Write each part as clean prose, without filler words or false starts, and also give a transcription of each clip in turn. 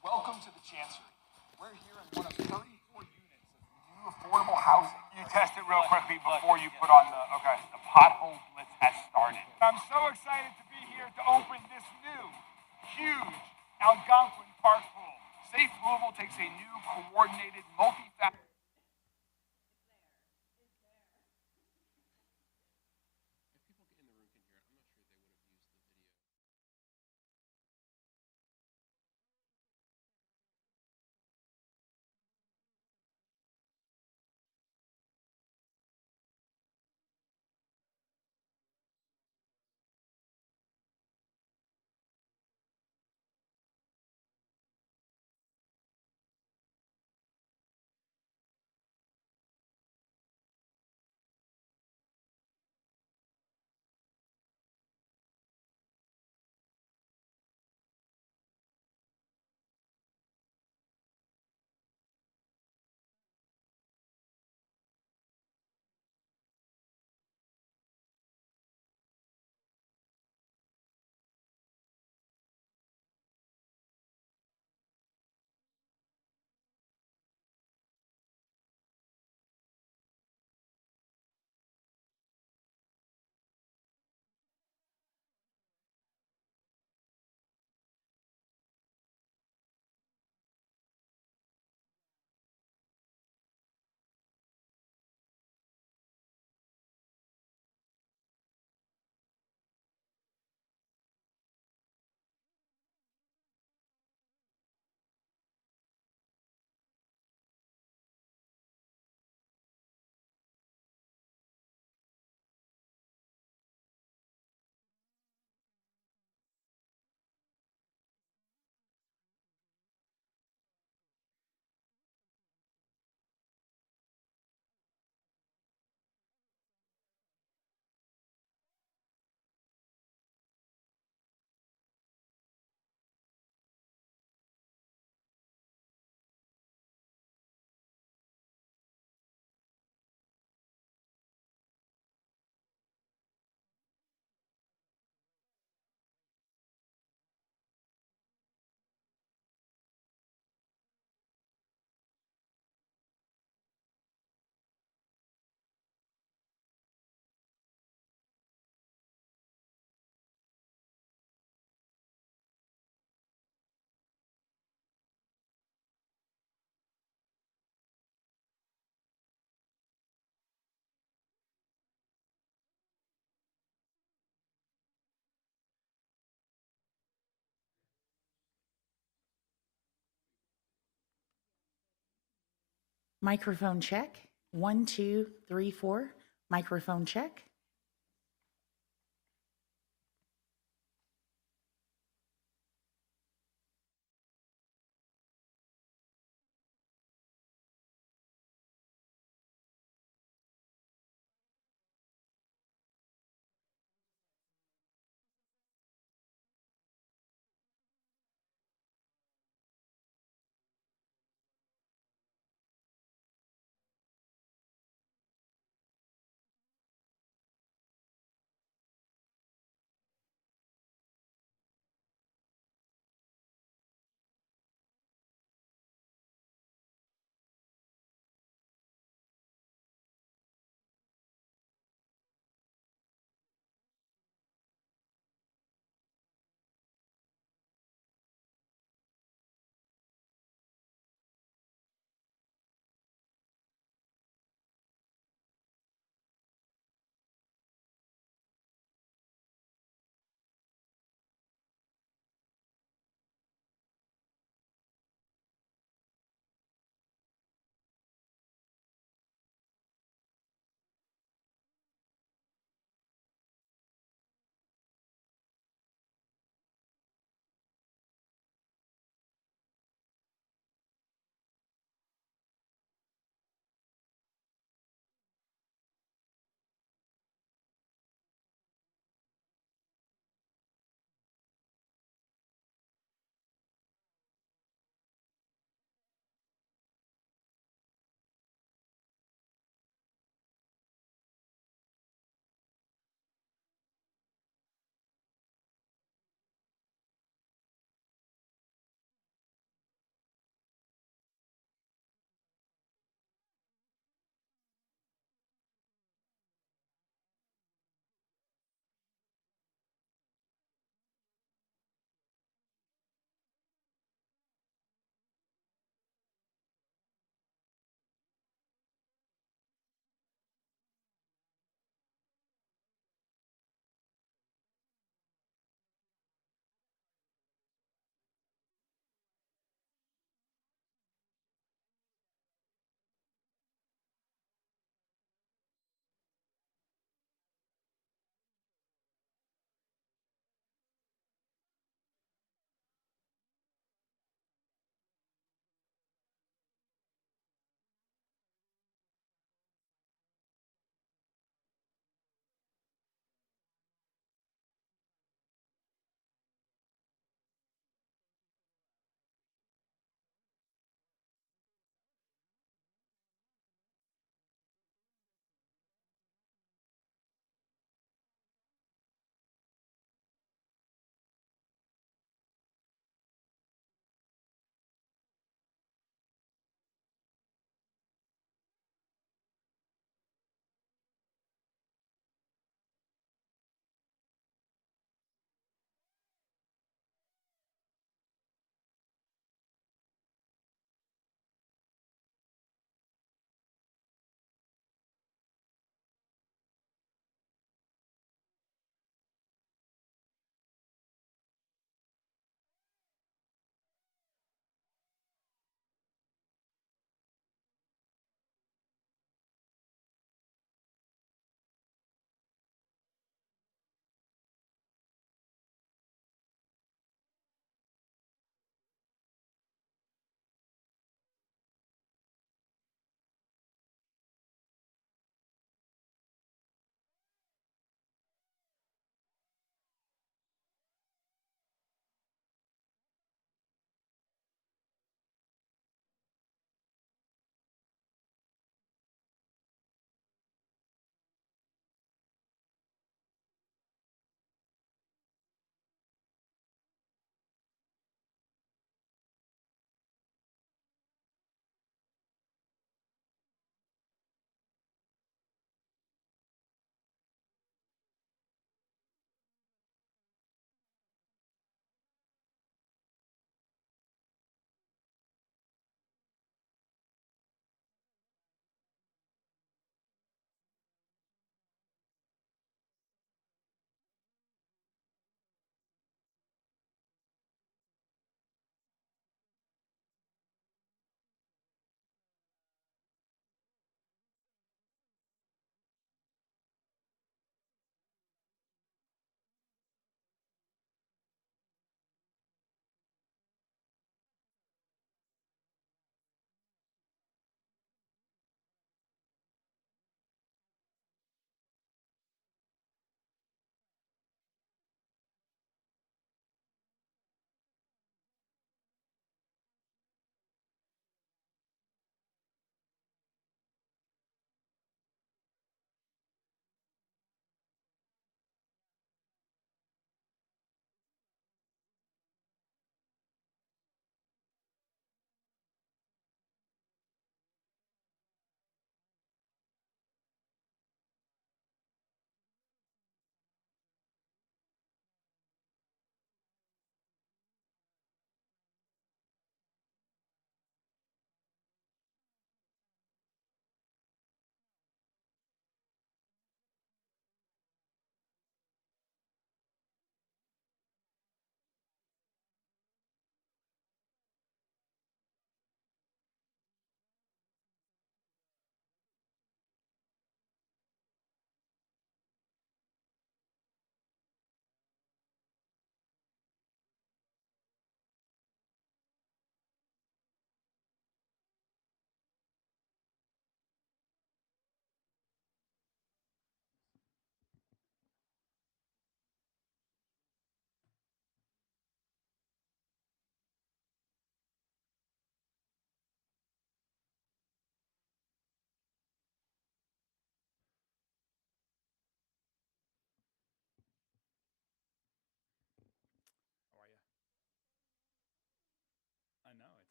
Welcome to the Chancery. We're here in one of 34 units of new affordable housing. You test it real quickly before you put on the pothole blitz has started. I'm so excited to be here to open this new, huge Algonquin Park pool. Safe Louisville takes a new, coordinated, multi-factor. Microphone check. 1, 2, 3, 4. Microphone check.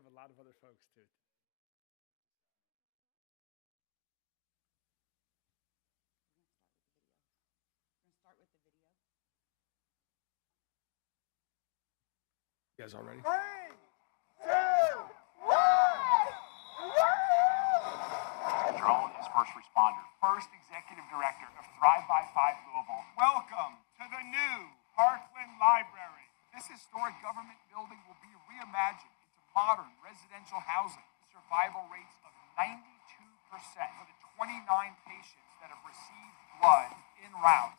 have a lot of other folks too. You guys all ready? Drone is first responder, first executive director of Thrive by 5 Louisville. Welcome to the new Parkland Library. This historic government building will be reimagined into modern residential housing. Survival rates of 92% for the 29 patients that have received blood en route.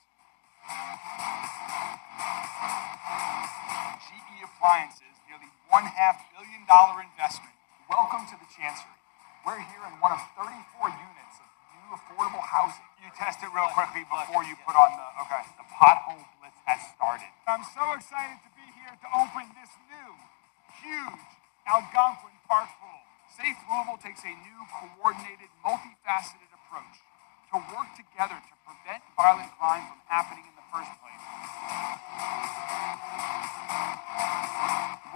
GE Appliances, nearly $1.5 billion investment. Welcome to the Chancery. We're here in one of 34 units of new affordable housing. You test it real quickly before you put on the, okay, the pothole blitz has started. I'm so excited to be here to open this new, huge Algonquin Park pool. Safe Louisville takes a new, coordinated, multifaceted approach to work together to prevent violent crime from happening in the first place.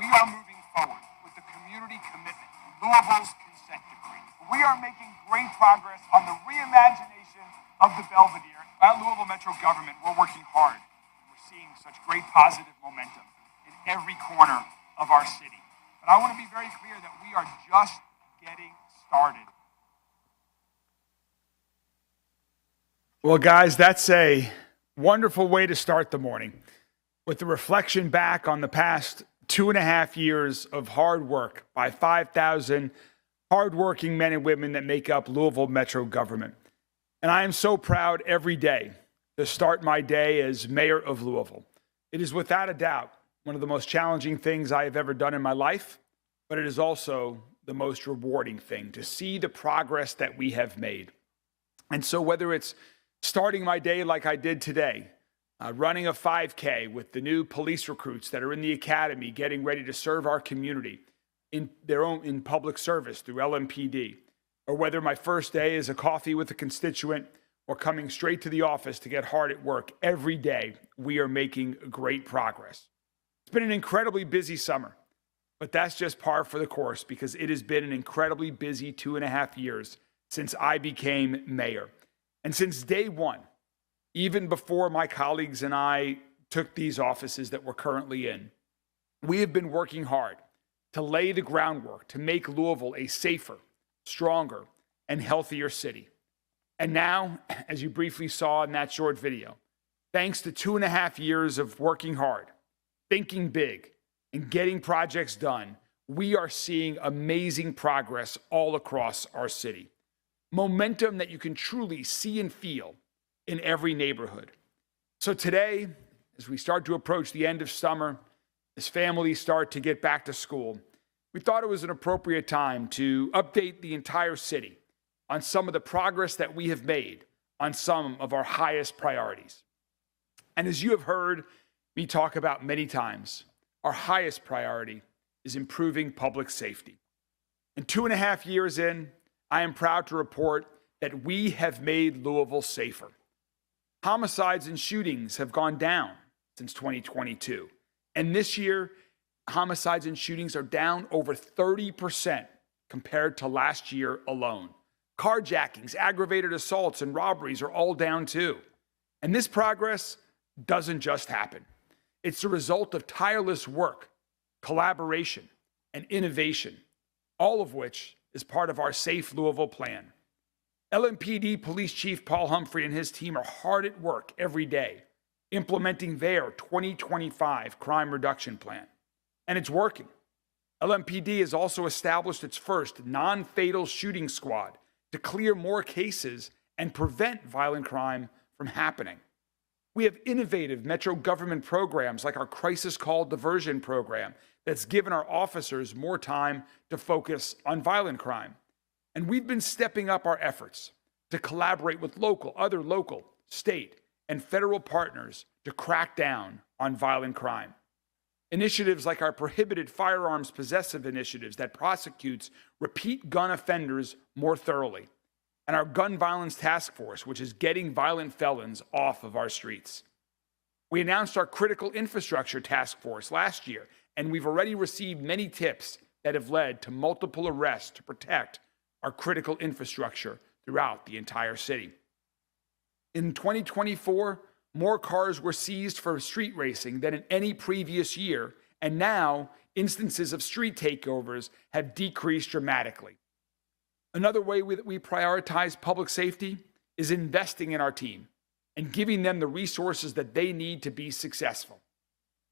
We are moving forward with the community commitment, Louisville's consent decree. We are making great progress on the reimagination of the Belvedere. At Louisville Metro government, we're working hard. We're seeing such great positive momentum in every corner of our city. But I want to be very clear that we are just getting started. Well, guys, that's a wonderful way to start the morning with the reflection back on the past 2.5 years of hard work by 5,000 hardworking men and women that make up Louisville Metro government. And I am so proud every day to start my day as mayor of Louisville. It is without a doubt one of the most challenging things I have ever done in my life, but it is also the most rewarding thing to see the progress that we have made. And so whether it's starting my day like I did today, running a 5K with the new police recruits that are in the academy getting ready to serve our community in public service through LMPD, or whether my first day is a coffee with a constituent or coming straight to the office to get hard at work, every day we are making great progress. It's been an incredibly busy summer, but that's just par for the course because it has been an incredibly busy 2.5 years since I became mayor. And since day one, even before my colleagues and I took these offices that we're currently in, we have been working hard to lay the groundwork to make Louisville a safer, stronger, and healthier city. And now, as you briefly saw in that short video, thanks to 2.5 years of working hard, thinking big, and getting projects done, we are seeing amazing progress all across our city. Momentum that you can truly see and feel in every neighborhood. So today, as we start to approach the end of summer, as families start to get back to school, we thought it was an appropriate time to update the entire city on some of the progress that we have made on some of our highest priorities. And as you have heard me talk about many times, our highest priority is improving public safety. And 2.5 years in, I am proud to report that we have made Louisville safer. Homicides and shootings have gone down since 2022. And this year, homicides and shootings are down over 30% compared to last year alone. Carjackings, aggravated assaults, and robberies are all down too. And this progress doesn't just happen. It's the result of tireless work, collaboration, and innovation, all of which is part of our Safe Louisville plan. LMPD Police Chief Paul Humphrey and his team are hard at work every day, implementing their 2025 crime reduction plan. And it's working. LMPD has also established its first non-fatal shooting squad to clear more cases and prevent violent crime from happening. We have innovative Metro government programs like our Crisis Call Diversion program that's given our officers more time to focus on violent crime. And we've been stepping up our efforts to collaborate with other local, state, and federal partners to crack down on violent crime. Initiatives like our Prohibited Firearms Possessive initiatives that prosecutes repeat gun offenders more thoroughly, and our Gun Violence Task Force, which is getting violent felons off of our streets. We announced our Critical Infrastructure Task Force last year, and we've already received many tips that have led to multiple arrests to protect our critical infrastructure throughout the entire city. In 2024, more cars were seized for street racing than in any previous year, and now instances of street takeovers have decreased dramatically. Another way that we prioritize public safety is investing in our team and giving them the resources that they need to be successful.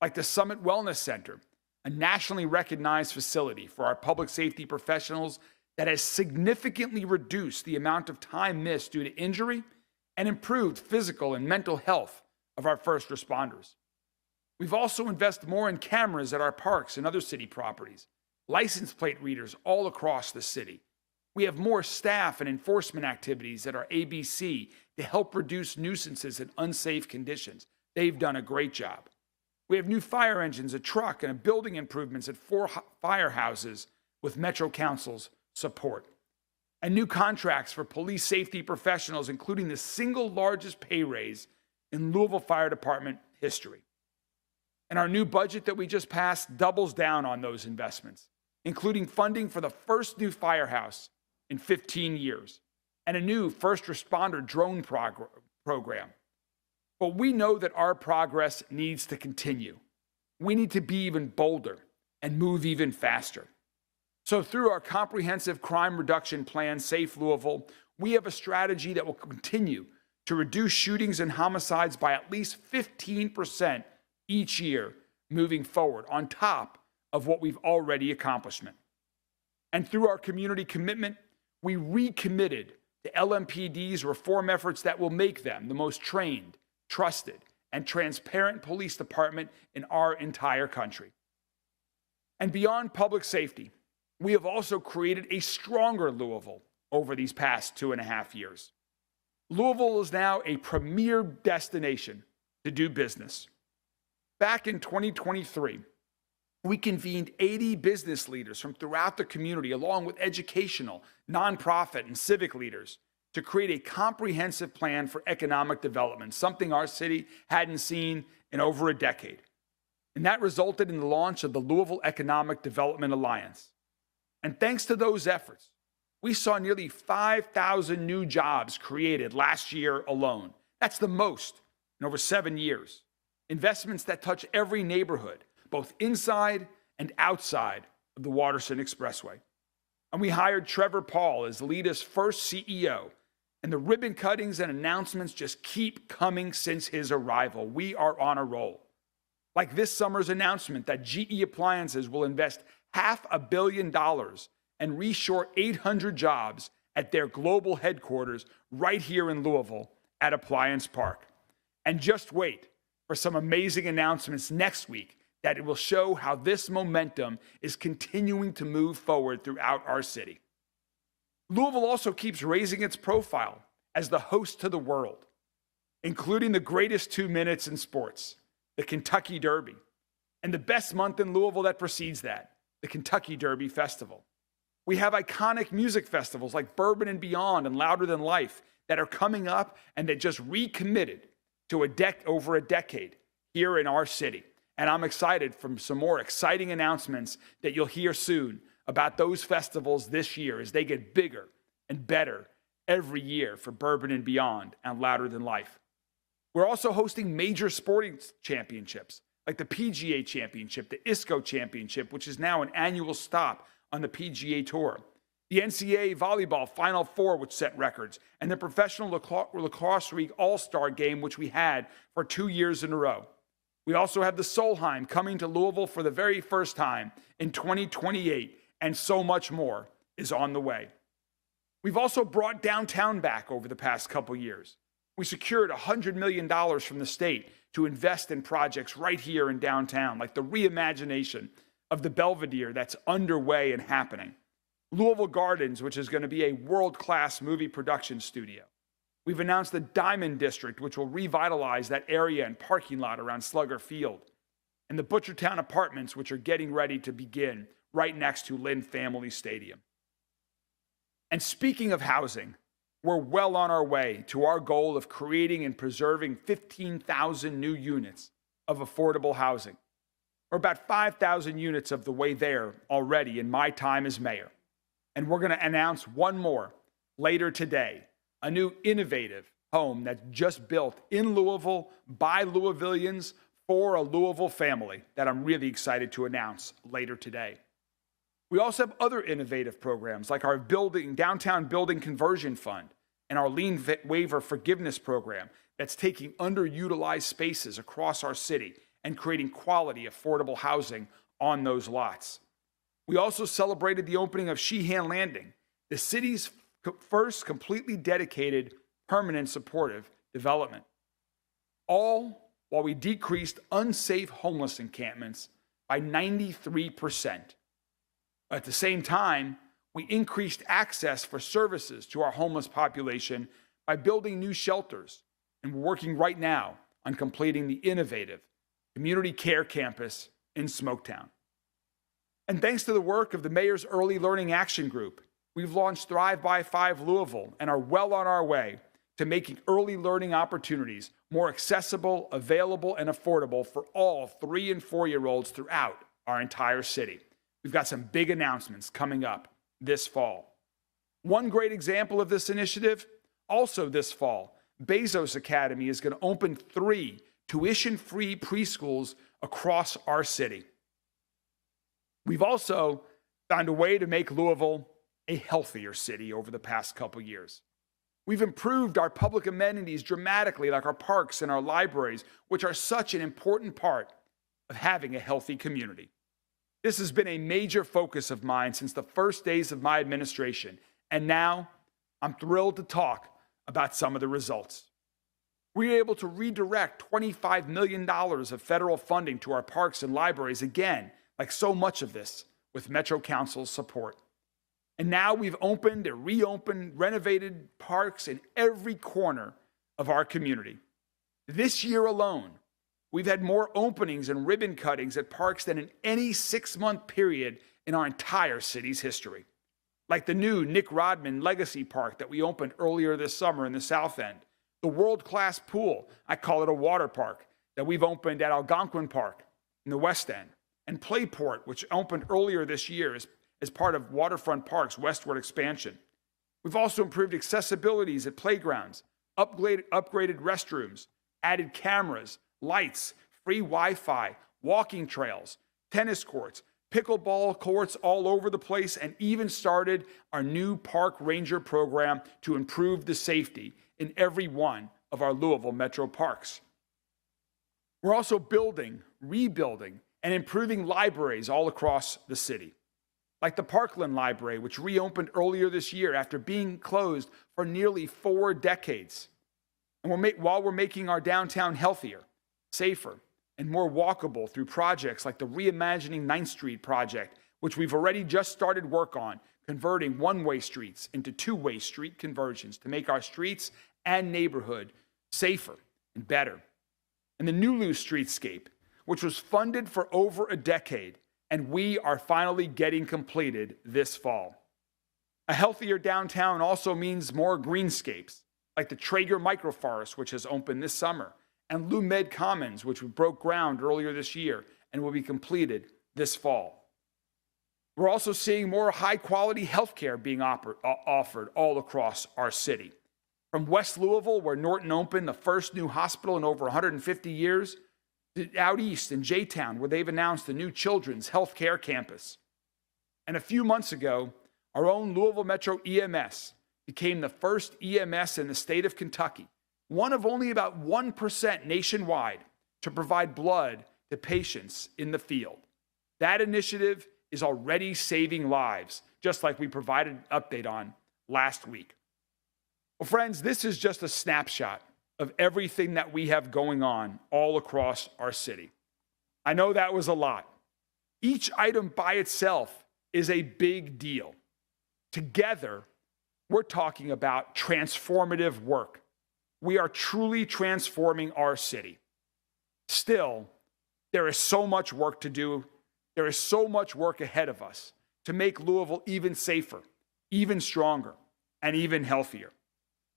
Like the Summit Wellness Center, a nationally recognized facility for our public safety professionals that has significantly reduced the amount of time missed due to injury and improved physical and mental health of our first responders. We've also invested more in cameras at our parks and other city properties, license plate readers all across the city. We have more staff and enforcement activities at our ABC to help reduce nuisances and unsafe conditions. They've done a great job. We have new fire engines, a truck, and building improvements at 4 firehouses with Metro Council's support. And new contracts for police safety professionals, including the single largest pay raise in Louisville Fire Department history. And our new budget that we just passed doubles down on those investments, including funding for the first new firehouse in 15 years and a new first responder drone program. But we know that our progress needs to continue. We need to be even bolder and move even faster. So through our comprehensive crime reduction plan, Safe Louisville, we have a strategy that will continue to reduce shootings and homicides by at least 15% each year moving forward, on top of what we've already accomplished. And through our community commitment, we recommitted to LMPD's reform efforts that will make them the most trained, trusted, and transparent police department in our entire country. And beyond public safety, we have also created a stronger Louisville over these past 2.5 years. Louisville is now a premier destination to do business. Back in 2023, we convened 80 business leaders from throughout the community, along with educational, nonprofit, and civic leaders, to create a comprehensive plan for economic development, something our city hadn't seen in over a decade. And that resulted in the launch of the Louisville Economic Development Alliance. And thanks to those efforts, we saw nearly 5,000 new jobs created last year alone. That's the most in over 7 years. Investments that touch every neighborhood, both inside and outside of the Waterson Expressway. And we hired Trevor Paul as LEDA's first CEO, and the ribbon cuttings and announcements just keep coming since his arrival. We are on a roll. Like this summer's announcement that GE Appliances will invest $500 million and reshore 800 jobs at their global headquarters right here in Louisville at Appliance Park. And just wait for some amazing announcements next week that it will show how this momentum is continuing to move forward throughout our city. Louisville also keeps raising its profile as the host to the world, including the greatest 2 minutes in sports, the Kentucky Derby, and the best month in Louisville that precedes that, the Kentucky Derby Festival. We have iconic music festivals like Bourbon and Beyond and Louder Than Life that are coming up and that just recommitted to over a decade here in our city. And I'm excited for some more exciting announcements that you'll hear soon about those festivals this year as they get bigger and better every year for Bourbon and Beyond and Louder Than Life. We're also hosting major sporting championships like the PGA Championship, the ISCO Championship, which is now an annual stop on the PGA Tour, the NCAA Volleyball Final Four, which set records, and the Professional Lacrosse League All-Star Game, which we had for 2 years in a row. We also have the Solheim coming to Louisville for the very first time in 2028, and so much more is on the way. We've also brought downtown back over the past couple years. We secured $100 million from the state to invest in projects right here in downtown, like the reimagination of the Belvedere that's underway and happening. Louisville Gardens, which is going to be a world-class movie production studio. We've announced the Diamond District, which will revitalize that area and parking lot around Slugger Field. And the Butchertown Apartments, which are getting ready to begin right next to Lynn Family Stadium. And speaking of housing, we're well on our way to our goal of creating and preserving 15,000 new units of affordable housing. We're about 5,000 units of the way there already in my time as mayor. And we're going to announce one more later today, a new innovative home that's just built in Louisville by Louisvillians for a Louisville family that I'm really excited to announce later today. We also have other innovative programs like our downtown building conversion fund and our lien waiver forgiveness program that's taking underutilized spaces across our city and creating quality, affordable housing on those lots. We also celebrated the opening of Sheehan Landing, the city's first completely dedicated, permanent supportive development. All while we decreased unsafe homeless encampments by 93%. At the same time, we increased access for services to our homeless population by building new shelters, and we're working right now on completing the innovative community care campus in Smoketown. And thanks to the work of the Mayor's Early Learning Action Group, we've launched Thrive by 5 Louisville and are well on our way to making early learning opportunities more accessible, available, and affordable for all 3- and 4-year-olds throughout our entire city. We've got some big announcements coming up this fall. One great example of this initiative, also this fall, Bezos Academy is going to open 3 tuition-free preschools across our city. We've also found a way to make Louisville a healthier city over the past couple years. We've improved our public amenities dramatically, like our parks and our libraries, which are such an important part of having a healthy community. This has been a major focus of mine since the first days of my administration, and now I'm thrilled to talk about some of the results. We were able to redirect $25 million of federal funding to our parks and libraries again, like so much of this, with Metro Council's support. And now we've opened and reopened renovated parks in every corner of our community. This year alone, we've had more openings and ribbon cuttings at parks than in any 6-month period in our entire city's history. Like the new Nick Rodman Legacy Park that we opened earlier this summer in the South End, the world-class pool, I call it a water park, that we've opened at Algonquin Park in the West End, and Playport, which opened earlier this year as part of Waterfront Park's westward expansion. We've also improved accessibilities at playgrounds, upgraded restrooms, added cameras, lights, free Wi-Fi, walking trails, tennis courts, pickleball courts all over the place, and even started our new park ranger program to improve the safety in every one of our Louisville Metro parks. We're also building, rebuilding, and improving libraries all across the city, like the Parkland Library, which reopened earlier this year after being closed for nearly 4 decades. And while we're making our downtown healthier, safer, and more walkable through projects like the Reimagining 9th Street project, which we've already just started work on, converting one-way streets into 2-way street conversions to make our streets and neighborhood safer and better. And the Nulu Streetscape, which was funded for over a decade, and we are finally getting completed this fall. A healthier downtown also means more greenscapes, like the Traeger Microforest, which has opened this summer, and Lumed Commons, which we broke ground earlier this year and will be completed this fall. We're also seeing more high-quality healthcare being offered all across our city. From West Louisville, where Norton opened the first new hospital in over 150 years, to out east in J-Town, where they've announced a new children's health care campus. And a few months ago, our own Louisville Metro EMS became the first EMS in the state of Kentucky, one of only about 1% nationwide, to provide blood to patients in the field. That initiative is already saving lives, just like we provided an update on last week. Well, friends, this is just a snapshot of everything that we have going on all across our city. I know that was a lot. Each item by itself is a big deal. Together, we're talking about transformative work. We are truly transforming our city. Still, there is so much work to do. There is so much work ahead of us to make Louisville even safer, even stronger, and even healthier.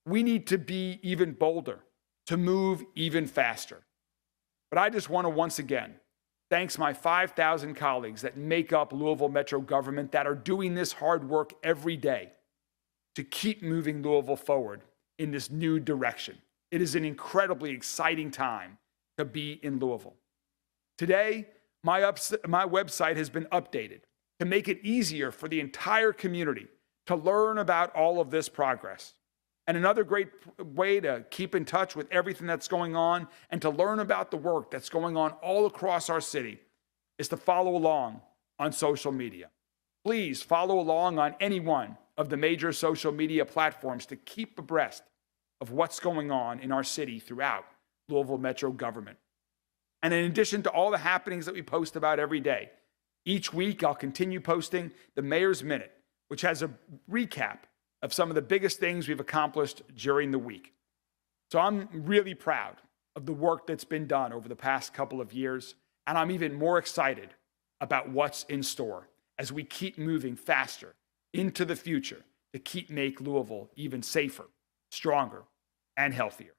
We need to be even bolder, to move even faster. But I just want to once again thanks my 5,000 colleagues that make up Louisville Metro government that are doing this hard work every day to keep moving Louisville forward in this new direction. It is an incredibly exciting time to be in Louisville. Today, my website has been updated to make it easier for the entire community to learn about all of this progress. And another great way to keep in touch with everything that's going on and to learn about the work that's going on all across our city is to follow along on social media. Please follow along on any one of the major social media platforms to keep abreast of what's going on in our city throughout Louisville Metro government. And in addition to all the happenings that we post about every day, each week I'll continue posting the Mayor's Minute, which has a recap of some of the biggest things we've accomplished during the week. So I'm really proud of the work that's been done over the past couple of years, and I'm even more excited about what's in store as we keep moving faster into the future to make Louisville even safer, stronger, and healthier.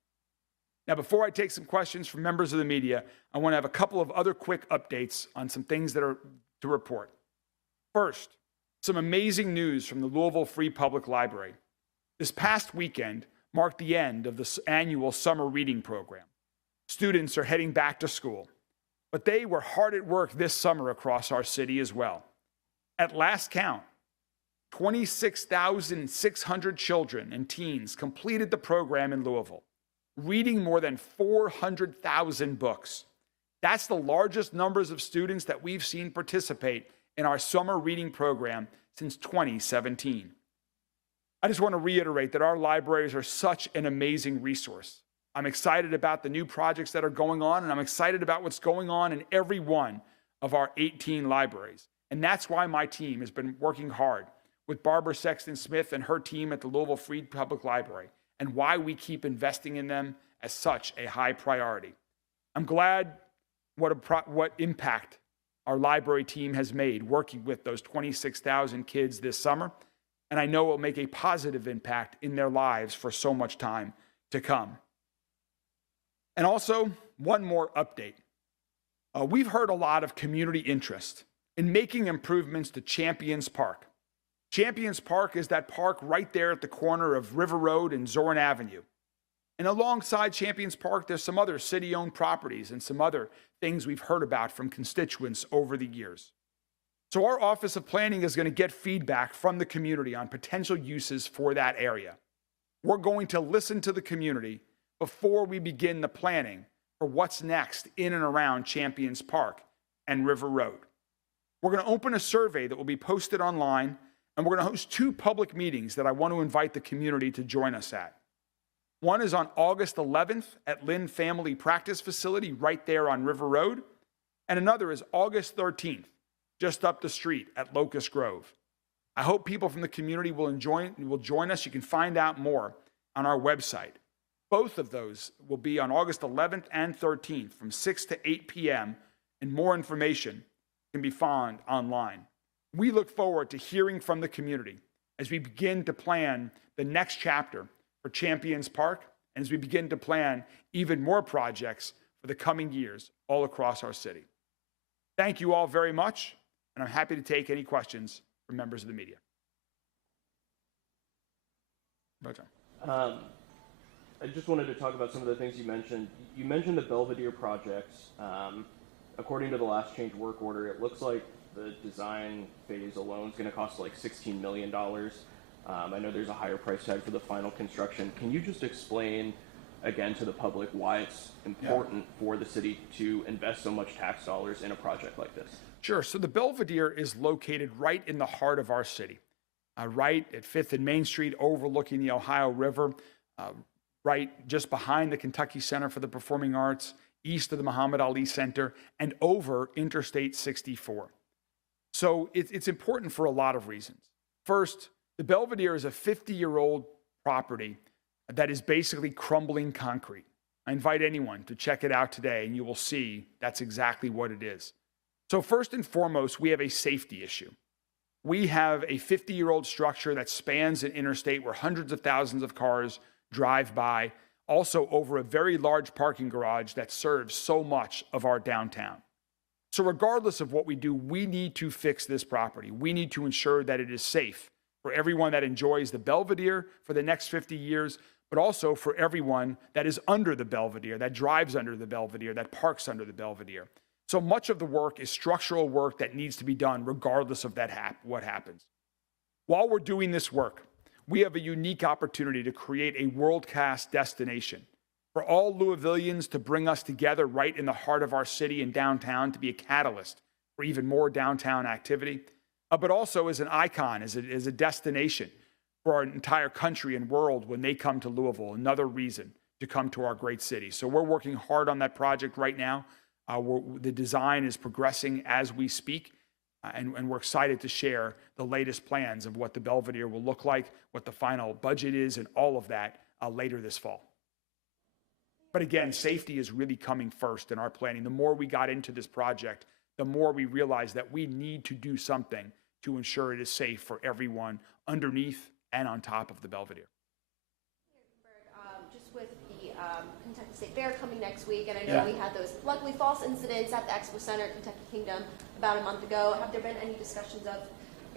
Now, before I take some questions from members of the media, I want to have a couple of other quick updates on some things that are to report. First, some amazing news from the Louisville Free Public Library. This past weekend marked the end of the annual summer reading program. Students are heading back to school, but they were hard at work this summer across our city as well. At last count, 26,600 children and teens completed the program in Louisville, reading more than 400,000 books. That's the largest numbers of students that we've seen participate in our summer reading program since 2017. I just want to reiterate that our libraries are such an amazing resource. I'm excited about the new projects that are going on, and I'm excited about what's going on in every one of our 18 libraries. And that's why my team has been working hard with Barbara Sexton Smith and her team at the Louisville Free Public Library, and why we keep investing in them as such a high priority. I'm glad what impact our library team has made working with those 26,000 kids this summer, and I know it will make a positive impact in their lives for so much time to come. And also, one more update. We've heard a lot of community interest in making improvements to Champions Park. Champions Park is that park right there at the corner of River Road and Zorn Avenue. And alongside Champions Park, there's some other city-owned properties and some other things we've heard about from constituents over the years. So our Office of Planning is going to get feedback from the community on potential uses for that area. We're going to listen to the community before we begin the planning for what's next in and around Champions Park and River Road. We're going to open a survey that will be posted online, and we're going to host 2 public meetings that I want to invite the community to join us at. One is on August 11th at Lynn Family Practice Facility right there on River Road, and another is August 13th, just up the street at Locust Grove. I hope people from the community will join us. You can find out more on our website. Both of those will be on August 11th and 13th from 6 to 8 p.m., and more information can be found online. We look forward to hearing from the community as we begin to plan the next chapter for Champions Park, and as we begin to plan even more projects for the coming years all across our city. Thank you all very much, and I'm happy to take any questions from members of the media. I just wanted to talk about some of the things you mentioned. You mentioned the Belvedere projects. According to the last change work order, it looks like the design phase alone is going to cost like $16 million. I know there's a higher price tag for the final construction. Can you just explain again to the public why it's important for the city to invest so much tax dollars in a project like this? Sure. So the Belvedere is located right in the heart of our city, right at 5th and Main Street, overlooking the Ohio River, right just behind the Kentucky Center for the Performing Arts, east of the Muhammad Ali Center, and over Interstate 64. So it's important for a lot of reasons. First, the Belvedere is a 50-year-old property that is basically crumbling concrete. I invite anyone to check it out today, and you will see that's exactly what it is. So first and foremost, we have a safety issue. We have a 50-year-old structure that spans an interstate where hundreds of thousands of cars drive by, also over a very large parking garage that serves so much of our downtown. So regardless of what we do, we need to fix this property. We need to ensure that it is safe for everyone that enjoys the Belvedere for the next 50 years, but also for everyone that is under the Belvedere, that drives under the Belvedere, that parks under the Belvedere. So much of the work is structural work that needs to be done regardless of what happens. While we're doing this work, we have a unique opportunity to create a world-class destination for all Louisvillians, to bring us together right in the heart of our city and downtown, to be a catalyst for even more downtown activity, but also as an icon, as a destination for our entire country and world when they come to Louisville, another reason to come to our great city. So we're working hard on that project right now. The design is progressing as we speak, and we're excited to share the latest plans of what the Belvedere will look like, what the final budget is, and all of that later this fall. But again, safety is really coming first in our planning. The more we got into this project, the more we realized that we need to do something to ensure it is safe for everyone underneath and on top of the Belvedere. Just with the Kentucky State Fair coming next week, and I know we had those luckily false incidents at the Expo Center at Kentucky Kingdom about a month ago. Have there been any discussions of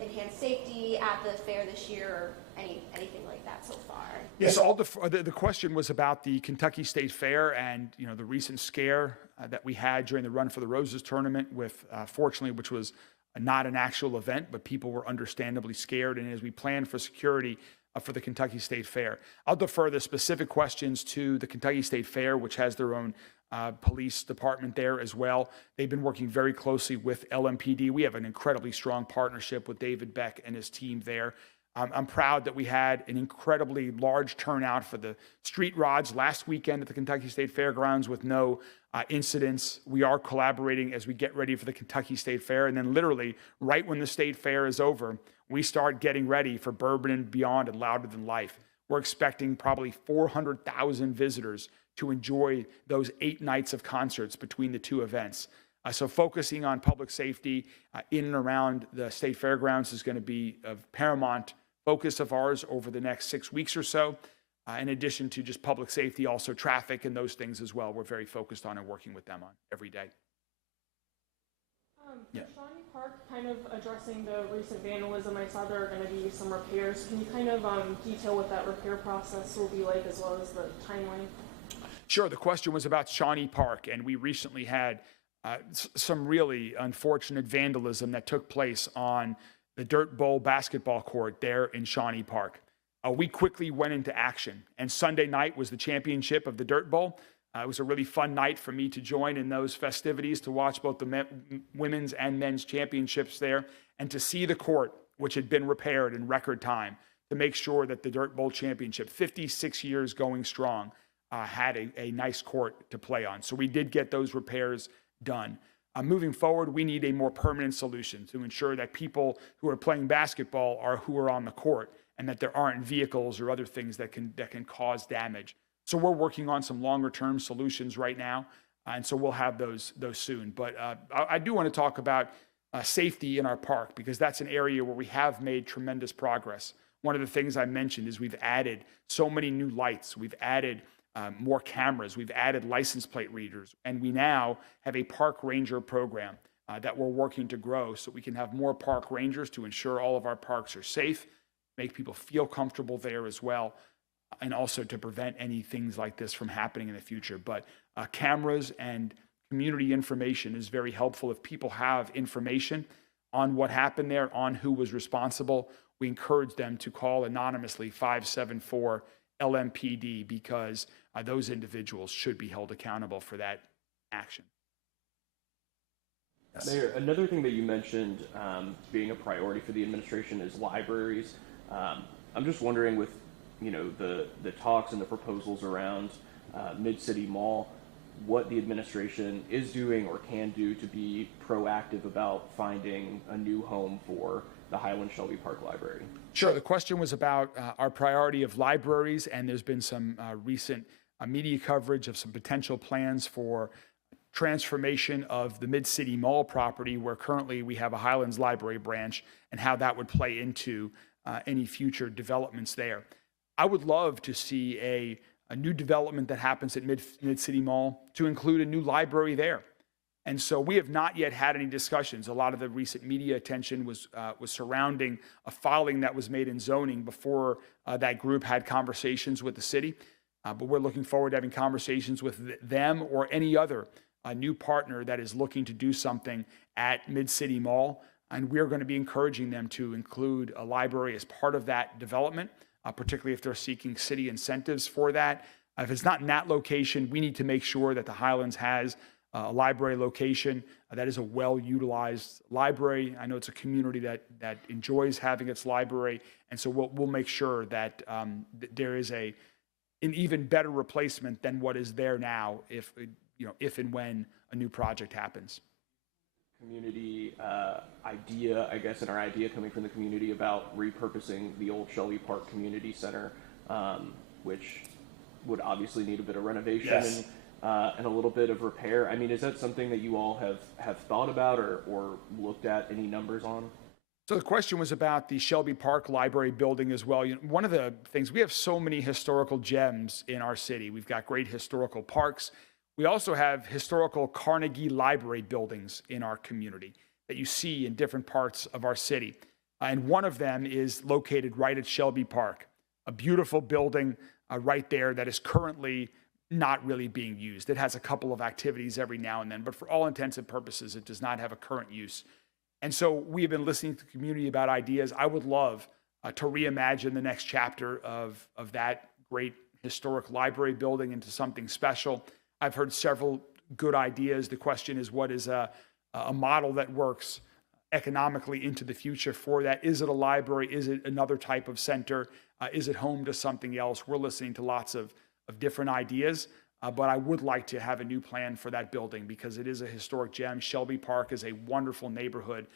enhanced safety at the fair this year, or anything like that so far? Yes, the question was about the Kentucky State Fair and the recent scare that we had during the Run for the Roses tournament with, fortunately, which was not an actual event, but people were understandably scared. And as we planned for security for the Kentucky State Fair, I'll defer the specific questions to the Kentucky State Fair, which has their own police department there as well. They've been working very closely with LMPD. We have an incredibly strong partnership with David Beck and his team there. I'm proud that we had an incredibly large turnout for the street rods last weekend at the Kentucky State Fairgrounds with no incidents. We are collaborating as we get ready for the Kentucky State Fair. And then literally right when the state fair is over, we start getting ready for Bourbon and Beyond and Louder Than Life. We're expecting probably 400,000 visitors to enjoy those 8 nights of concerts between the two events. So focusing on public safety in and around the state fairgrounds is going to be a paramount focus of ours over the next 6 weeks or so. In addition to just public safety, also traffic and those things as well. We're very focused on and working with them on every day. For Shawnee Park, kind of addressing the recent vandalism, I saw there are going to be some repairs. Can you kind of detail what that repair process will be like, as well as the timeline? Sure. The question was about Shawnee Park, and we recently had some really unfortunate vandalism that took place on the Dirt Bowl basketball court there in Shawnee Park. We quickly went into action, and Sunday night was the championship of the Dirt Bowl. It was a really fun night for me to join in those festivities, to watch both the women's and men's championships there, and to see the court, which had been repaired in record time, to make sure that the Dirt Bowl championship, 56 years going strong, had a nice court to play on. So we did get those repairs done. Moving forward, we need a more permanent solution to ensure that people who are playing basketball are who are on the court, and that there aren't vehicles or other things that can cause damage. So we're working on some longer-term solutions right now, and so we'll have those soon. But I do want to talk about safety in our park, because that's an area where we have made tremendous progress. One of the things I mentioned is we've added so many new lights. We've added more cameras. We've added license plate readers, and we now have a park ranger program that we're working to grow, so we can have more park rangers to ensure all of our parks are safe, make people feel comfortable there as well, and also to prevent any things like this from happening in the future. But cameras and community information is very helpful. If people have information on what happened there, on who was responsible, we encourage them to call anonymously 574 LMPD, because those individuals should be held accountable for that action. Yes. Mayor, another thing that you mentioned being a priority for the administration is libraries. I'm just wondering, with the talks and the proposals around Mid-City Mall, what the administration is doing or can do to be proactive about finding a new home for the Highland Shelby Park Library. Sure. The question was about our priority of libraries, and there's been some recent media coverage of some potential plans for transformation of the Mid-City Mall property, where currently we have a Highlands Library branch, and how that would play into any future developments there. I would love to see a new development that happens at Mid-City Mall to include a new library there. And so we have not yet had any discussions. A lot of the recent media attention was surrounding a filing that was made in zoning before that group had conversations with the city. But we're looking forward to having conversations with them or any other new partner that is looking to do something at Mid-City Mall. And we're going to be encouraging them to include a library as part of that development, particularly if they're seeking city incentives for that. If it's not in that location, we need to make sure that the Highlands has a library location that is a well-utilized library. I know it's a community that enjoys having its library, and so we'll make sure that there is an even better replacement than what is there now, if and when a new project happens. Community idea, I guess, and our idea coming from the community about repurposing the old Shelby Park Community Center, which would obviously need a bit of renovation. Yes. And a little bit of repair. I mean, is that something that you all have thought about or looked at any numbers on? So the question was about the Shelby Park Library building as well. One of the things, we have so many historical gems in our city. We've got great historical parks. We also have historical Carnegie Library buildings in our community that you see in different parts of our city. And one of them is located right at Shelby Park, a beautiful building right there that is currently not really being used. It has a couple of activities every now and then, but for all intents and purposes, it does not have a current use. And so we've been listening to the community about ideas. I would love to reimagine the next chapter of that great historic library building into something special. I've heard several good ideas. The question is, what is a model that works economically into the future for that? Is it a library? Is it another type of center? Is it home to something else? We're listening to lots of different ideas, but I would like to have a new plan for that building because it is a historic gem. Shelby Park is a wonderful neighborhood,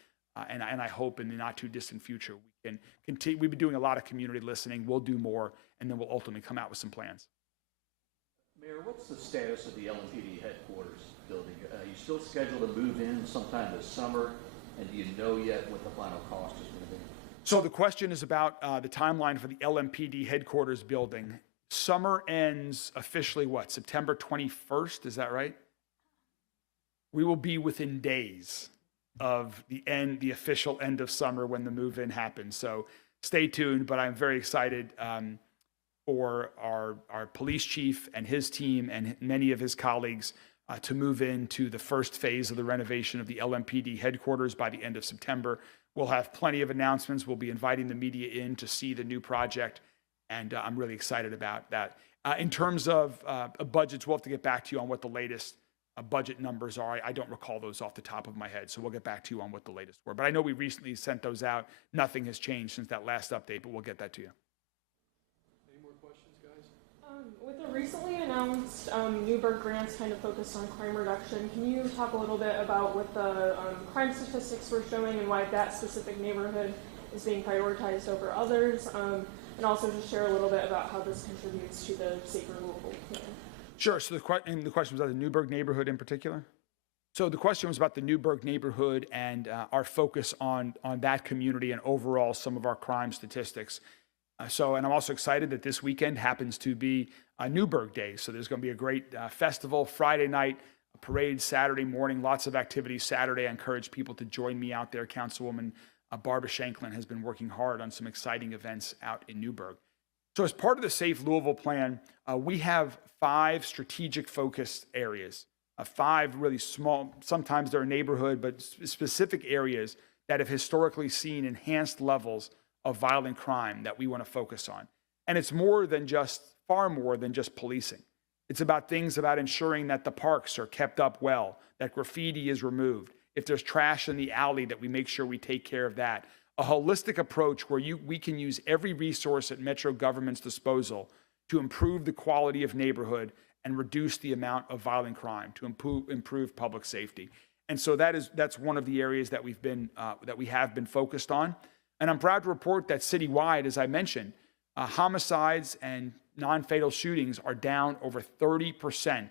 and I hope in the not too distant future we can continue. We've been doing a lot of community listening. We'll do more, and then we'll ultimately come out with some plans. Mayor, what's the status of the LMPD headquarters building? You still scheduled to move in sometime this summer, and do you know yet what the final cost is going to be? So the question is about the timeline for the LMPD headquarters building. Summer ends officially what? September 21st, is that right? We will be within days of the official end of summer when the move-in happens. So stay tuned, but I'm very excited for our police chief and his team and many of his colleagues to move into the first phase of the renovation of the LMPD headquarters by the end of September. We'll have plenty of announcements. We'll be inviting the media in to see the new project. And I'm really excited about that. In terms of budgets, we'll have to get back to you on what the latest budget numbers are. I don't recall those off the top of my head, so we'll get back to you on what the latest were. But I know we recently sent those out. Nothing has changed since that last update, but we'll get that to you. Any more questions, guys? With the recently announced Newberg grants kind of focused on crime reduction, can you talk a little bit about what the crime statistics were showing and why that specific neighborhood is being prioritized over others? And also just share a little bit about how this contributes to the Safer Louisville plan. Sure. So the question was about the Newberg neighborhood in particular? So the question was about the Newberg neighborhood and our focus on that community and overall some of our crime statistics. And I'm also excited that this weekend happens to be Newberg Day. So there's going to be a great festival Friday night, a parade Saturday morning, lots of activities Saturday. I encourage people to join me out there. Councilwoman Barbara Shanklin has been working hard on some exciting events out in Newberg. So as part of the Safe Louisville plan, we have 5 strategic focus areas, 5 really small, sometimes they're a neighborhood, but specific areas that have historically seen enhanced levels of violent crime that we want to focus on. And it's far more than just policing. It's about things about ensuring that the parks are kept up well, that graffiti is removed. If there's trash in the alley, that we make sure we take care of that. A holistic approach where we can use every resource at Metro government's disposal to improve the quality of neighborhood and reduce the amount of violent crime, to improve public safety. And so that's one of the areas that we have been focused on. And I'm proud to report that citywide, as I mentioned, homicides and non-fatal shootings are down over 30%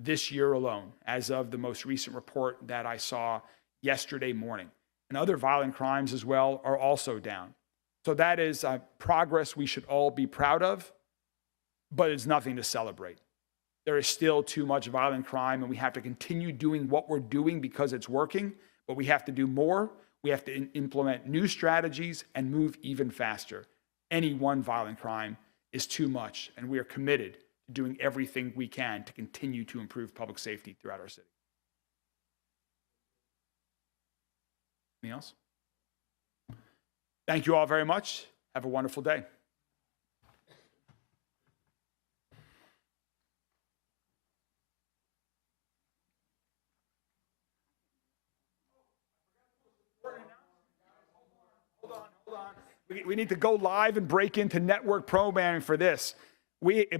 this year alone, as of the most recent report that I saw yesterday morning. And other violent crimes as well are also down. So that is progress we should all be proud of, but it's nothing to celebrate. there is still too much violent crime, and we have to continue doing what we're doing because it's working, but we have to do more. We have to implement new strategies and move even faster. Any one violent crime is too much, and we are committed to doing everything we can to continue to improve public safety throughout our city. Anything else? Thank you all very much. Have a wonderful day. We need to go live and break into network programming for this.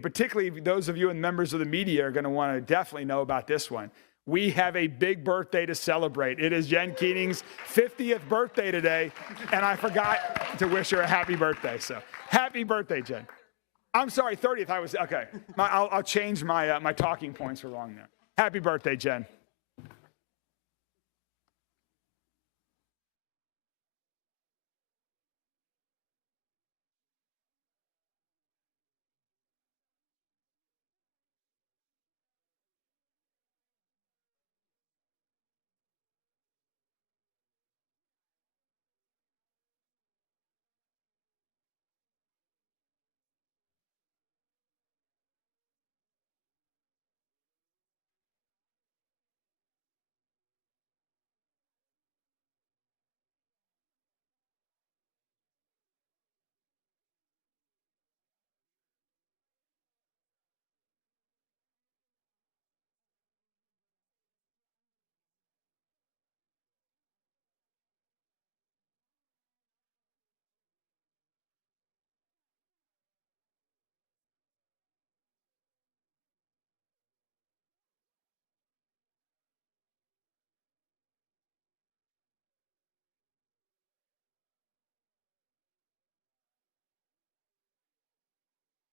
Particularly those of you and members of the media are going to want to definitely know about this one. We have a big birthday to celebrate. It is Jen Keating's 50th birthday today, and I forgot to wish her a happy birthday. So happy birthday, Jen. I'm sorry, 30th. Okay. I'll change my talking points were wrong there. Happy birthday, Jen.